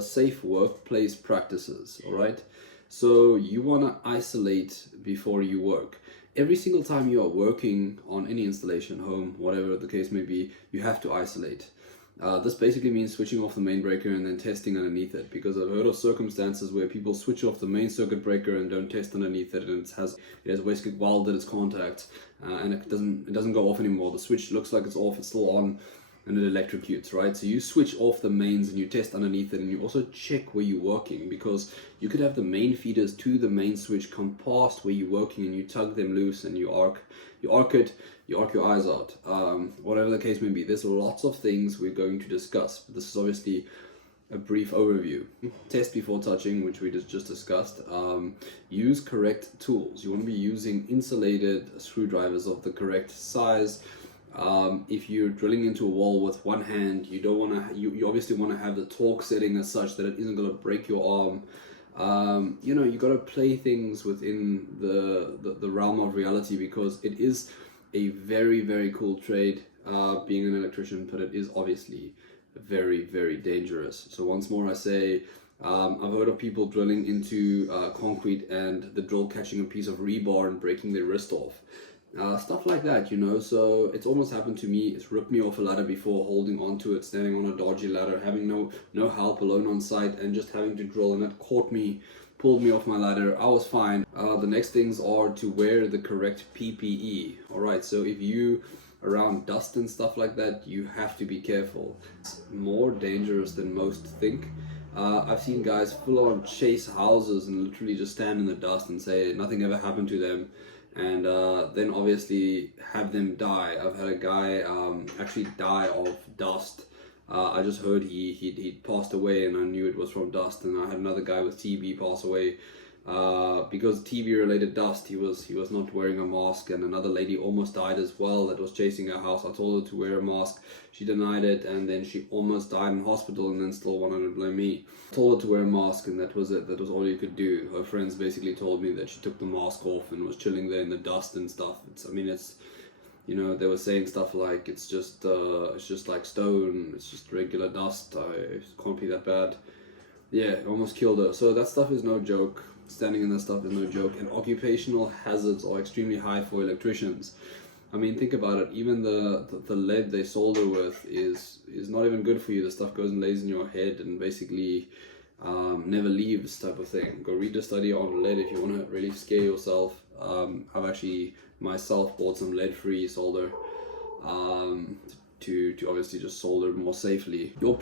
safe workplace practices, all right? So you want to isolate before you work. Every single time you are working on any installation, home, whatever the case may be, you have to isolate. This basically means switching off the main breaker and then testing underneath it, because I've heard of circumstances where people switch off the main circuit breaker and don't test underneath it, and it has basically welded its contacts, and it doesn't go off anymore. The switch looks like it's off, it's still on, and it electrocutes, right? So you switch off the mains and you test underneath it, and you also check where you're working, because you could have the main feeders to the main switch come past where you're working, and you tug them loose and you arc it, you arc your eyes out, whatever the case may be. There's lots of things we're going to discuss, but this is obviously a brief overview. Test before touching, which we just discussed. Use correct tools. You want to be using insulated screwdrivers of the correct size. If you're drilling into a wall with one hand, you don't want to. You obviously want to have the torque setting as such that it isn't going to break your arm. You got to play things within the realm of reality, because it is a very, very cool trade, being an electrician, but it is obviously very, very dangerous. So once more I say, I've heard of people drilling into concrete and the drill catching a piece of rebar and breaking their wrist off. Stuff like that, so it's almost happened to me. It's ripped me off a ladder before, holding onto it, standing on a dodgy ladder, having no help, alone on site, and just having to drill, and it caught me, pulled me off my ladder. I was fine. The next things are to wear the correct PPE. Alright, so if you around dust and stuff like that, you have to be careful. It's more dangerous than most think. I've seen guys full on chase houses and literally just stand in the dust and say nothing ever happened to them, and then obviously have them die. I've had a guy actually die of dust. I just heard he passed away, and I knew it was from dust. And I had another guy with TB pass away because TB related dust. He was not wearing a mask, and another lady almost died as well that was chasing her house. I told her to wear a mask, she denied it, and then she almost died in hospital, and then still wanted to blame me. I told her to wear a mask, and that was it. That was all you could do. Her friends basically told me that she took the mask off and was chilling there in the dust and stuff. They were saying stuff like it's just like stone, it's just regular dust, it can't be that bad. Yeah, it almost killed her. So that stuff is no joke. Standing in that stuff is no joke, and occupational hazards are extremely high for electricians. I mean, think about it. Even the lead they solder with is not even good for you. The stuff goes and lays in your head and basically never leaves, type of thing. Go read a study on lead if you want to really scare yourself. I've actually myself bought some lead-free solder to obviously just solder more safely. Your